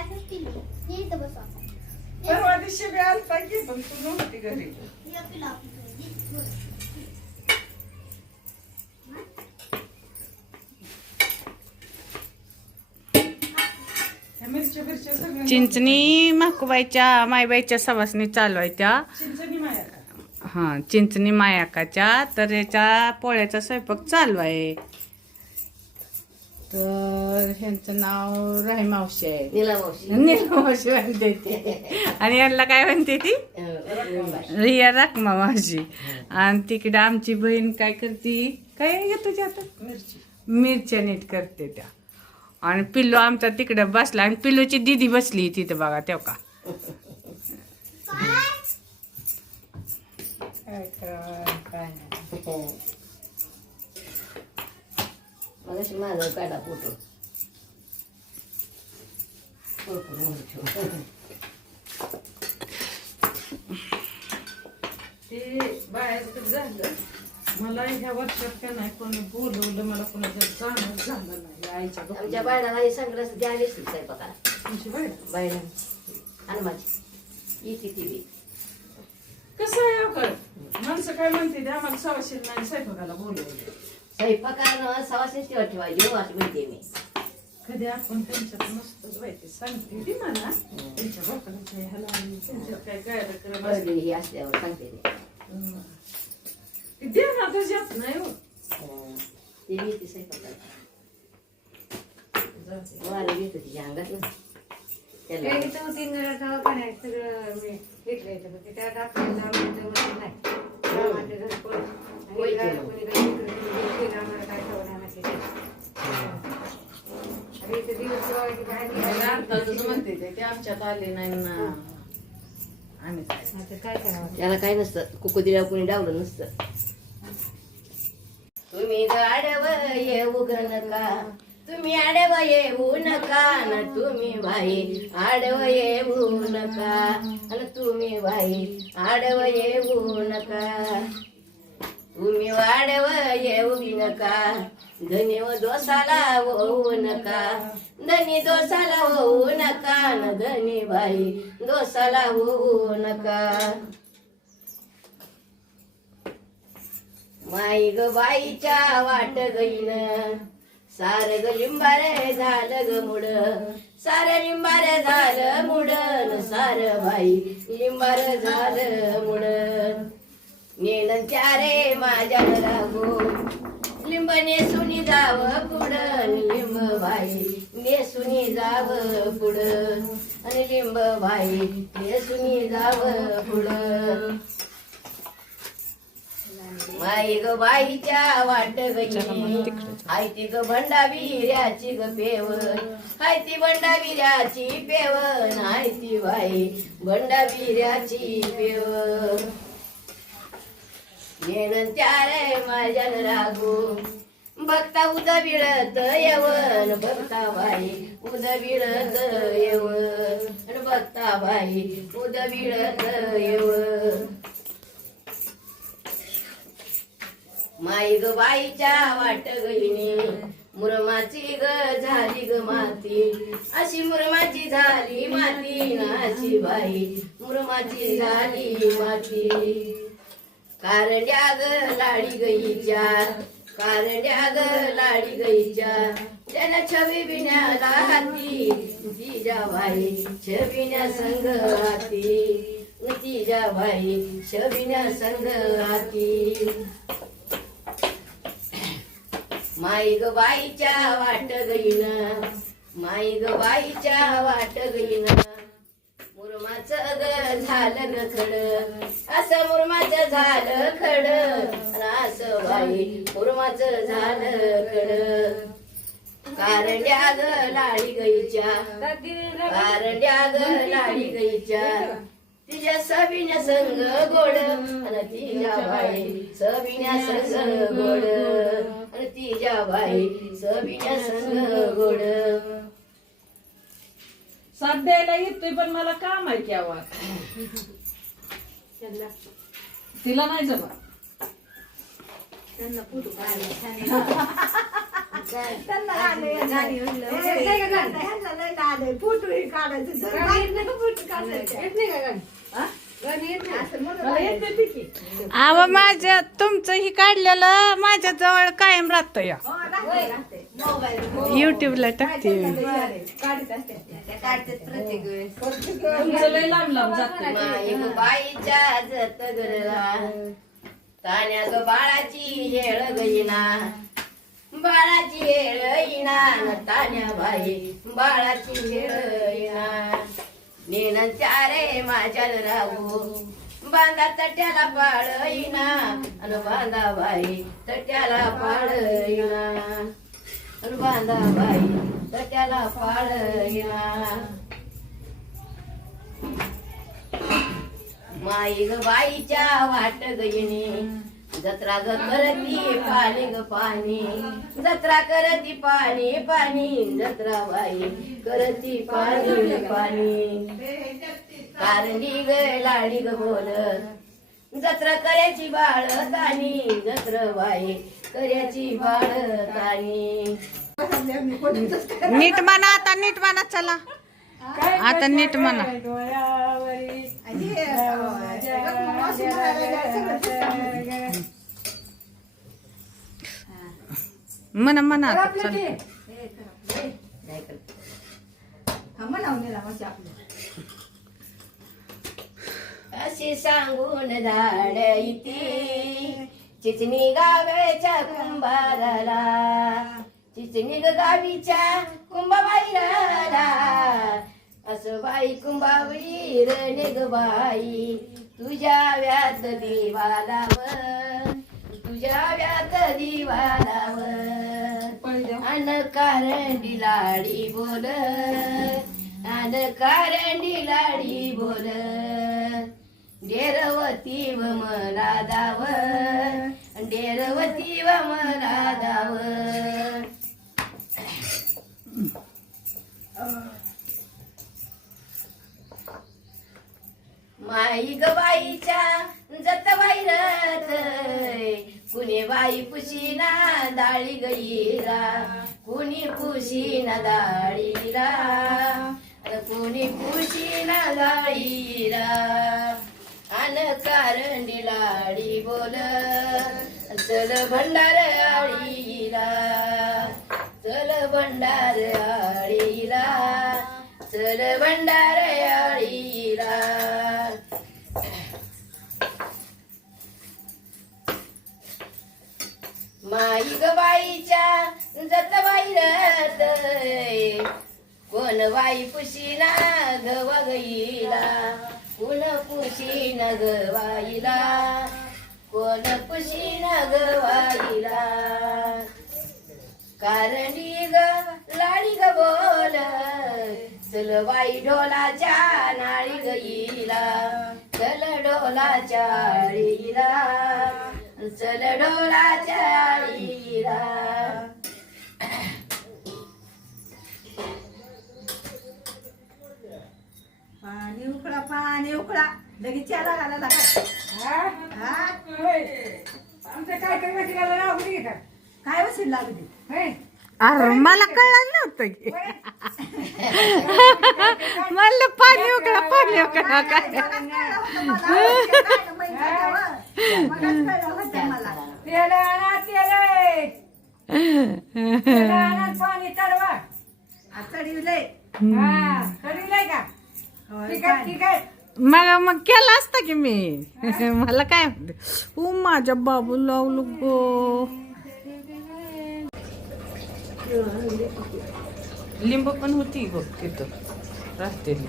असंच पिल्लू हे इथं बसू आपण परवा दिवशी बी आलता की पण तू नव्हती घरी. पिल्लू आपण थोडं. ह्या मिरच्या बिरच्या सगळ्या चिंचणी माकुबाईच्या मायबाईच्या सवासनी चालू आहे त्या. चिंचणी माया का? हां चिंचणी मायाकाच्या तर याच्या पोळ्याचा स्वयंपाक चालू आहे. तर ह्यांचं नाव राहीमावशी आहे. नीला मावशी नीलमावशी म्हणते ती. आणि यांना काय म्हणते ती? रिया राखमा मावशी आणि तिकडे आमची बहीण काय करते? काय आहे तुझ्या मिरची. मिरच्या नीट करते त्या. आणि पिल्लू आमचा तिकडे बसला आणि पिल्लूची दिदी बसली तिथं बघा तेव्हा का? काय काय मगाशी माझा काढा फोटो. ते बाहेर झालं. मला ह्या वर्षात का नाही कोणी बोलवलं मला कोणाचं जाणं झालं नाही. आईच्या आमच्या. बायला माझी संग्रस द्या आली असतील स्वयंपाकाला. तुमची बाई बायला आणि माझी येते ती बी. कसं आहे काय माणसं काय म्हणते ते आम्हाला सवाशील नाही स्वयंपाकाला बोलवलं स्वयंपाकाला सवाशे ठेवा ठेवायची हो असं म्हणते मी. कधी आपण त्यांच्यात मस्तच व्हायचे सांगते ती मला. त्यांच्या बापाला ह्याला आणि त्यांच्यात काय काय करत बरं ही असल्यावर सांगते मी. ते देण्यातच येत नाही हो. हं. ती येते स्वयंपाकाला. जाते. मला येतं तिच्या अंगात ना त्याला काही तर तीन दवाखान्यात सगळं मी घेतलं नाही. गावातले घर कोण आणि होय की. गावात कोणी काही इकडे तिकडे गेलं, आम्हाला काय ठेवणार नाही ते. आणि इथे दिवस जेवायचे बाहेर मला निघायला. अर्धातच म्हणते ते, ते आमच्यात आले नाही ना. आम्ही काय आता काय करावं? त्याला काय नसतं कुकुदिला कोणी डावलं नसतं. तुम्ही आडव येऊ ग नका तुम्ही आडव येऊ नका न तुम्ही बाई आडव येऊ नका आणि तुम्ही बाई आडव येऊ नका. तुम्ही वाडव येऊ नका धनी व दोसाला होऊ नका धनी दोसाला होऊ नका न धनी बाई दोसाला होऊ नका. माई ग बाईच्या वाट गईन सार ग लिंबारे झालं ग मुड सार लिंबारे झालं मुड सार बाई लिंबार झालं मुड नेन त्यारे माझ्या रागो लिंब नेसुनी जाव पुढ लिंब बाई नेसुनी जाव पुढ. आणि लिंब बाई नेसुनी जाव पुढ. माई ग बाईच्या वाट गई हाय ती ग भंडावीर्याची ग पेवन हाय ती भंडावीर्याची पेवन हाय ती बाई भंडावीर्याची पेवन येण त्यारे माझ्या रागू बघता उद बिळत येवन बघता बाई उद बिळत येवन बघता बाई उद बिळत येवन. माई ग बाईच्या वाट गईनी मुरमाची ग झाली ग माती. अशी मुरमाची झाली माती नाची बाई मुरमाची झाली माती. कारंड्या ग लाडी गईच्या कारंड्या ग लाडी गईच्या. त्याला छबी बिण्याला हाती तिच्या बाई छबिन्या संग हाती. तिजा बाई छबिन्या संग हाती. माई ग बाईच्या वाट गईना माई ग बाईच्या वाट गईना. ग झालं ग खड असं मुरमाच झालं खड असं बाई मुरमाच झालं खड कारंड्या ग लाडी गईच्या. कारंड्या ग लाडी गईच्या. तिच्या सबिन्या संग गोड. आणि तिच्या बाई सविन्या संग गोड. आणि तिच्या बाई सविन्या संग गोड. साथ द्यायला येतोय पण मला काम आहे की आवाज त्यांना तिला नाही जमा त्यांना फोटो काढायला छान आहे. त्यांना गाणे गाणी म्हणलं. हे नाही का गाणं? ह्यांना लय नाद आहे. फोटोही काढायचे. जर गाणी नाही का फोटो काढायचे? येत नाही का गाणी? हा? गाणी येत नाही. असं म्हणून राहिलं. आव माझ्या तुमचं ही काढलेलं माझ्या जवळ कायम राहतं या युट्यूबला टाकते. बाईच्या जत ग बाळाची हेळ गईना. बाळाची हेळ येईना तान्या बाई बाळाची हेळ येणा नेन चारे माझ्या राहू बांधा तट्याला पाळ येईना अन बांधा बाई तट्याला पाळ बांधा बाई माई ग बाईच्या वाट गयनी जत्रा ग करती पाणी ग पाणी जत्रा करती पाणी पाणी जत्रा बाई करती पाणी पाणी. कारणी ग लाडी ग बोलत जत्रा करायची बाळ तानी जत्रा बाई करायची बाळ तानी नीट म्हणा आता नीट म्हणा चला. आता नीट म्हणा. म्हणा म्हणा आता चला. अशी सांगून धाड इथे. चिचणी गावेच्या कुंभाराला. चिचणी गावीच्या कुंभाबाईला असं बाई कुंभावळी रण बाई तुझ्या व्यात दिवालाव तुझ्या व्यात दिवालाव अन कारंडी लाडी बोल अन कारंडी लाडी बोल. डेरवती व मला माई ग बाईच्या जत बाईरत कुणी बाई पुशीना दाळी गईरा कुणी पुशीना दाळीला कुणी पुशीना दाळीला. अन कारंडी लाडी बोल चल भंडार आळीला चल भंडार आळीला चल भंडार आळीला. माई ग बाईच्या जत बाईरत कोण बाई पुशीना गवा गईला पुशी पुशीना गवाईला कोण पुशीना गवाईला कारणी ग लाडी ग बोल. चल बाई ढोलाच्या नाळी गईला. चल ढोलाच्या आळीला. चल ढोलाच्या आळीला पाणी उकळा पाणी उकळा. लगेच चहा घालायला काय हा? काय काय माहिती दे का काय वसील लागली अरे मला कळलं नव्हतं की. म्हणलं पाणी उकळा पाणी उकळा काय? मला पाणी चढवा चढिवलंय चढविलंय का ठीक आहे ठीक आहे मग मग केलं असतं की मी? मला काय ओ माझ्या बाबू लावलो गो. लिंब पण होती बघ तिथं राहतेली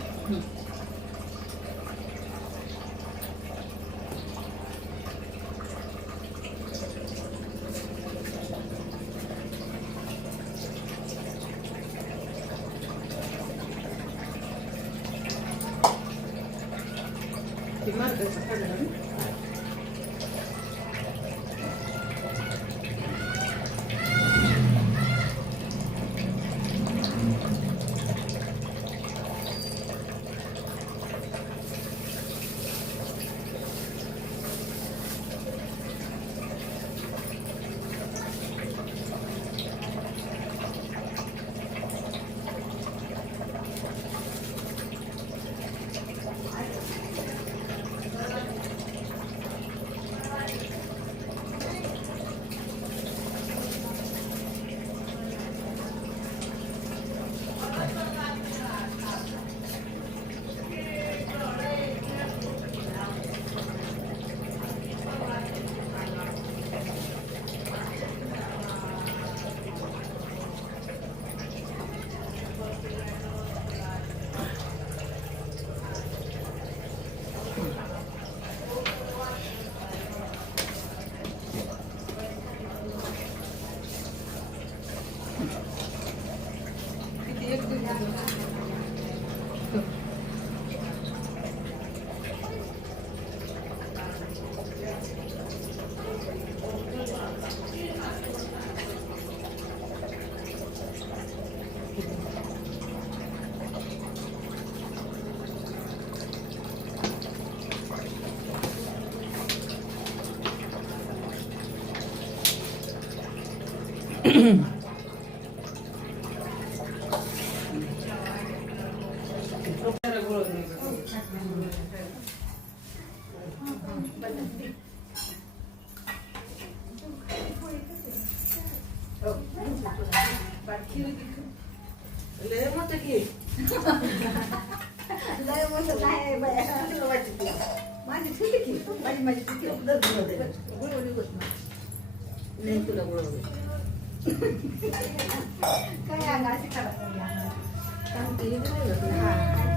माझी माझी छोटी गुळवणी होत नाही. काय अंग अशी करायचं हा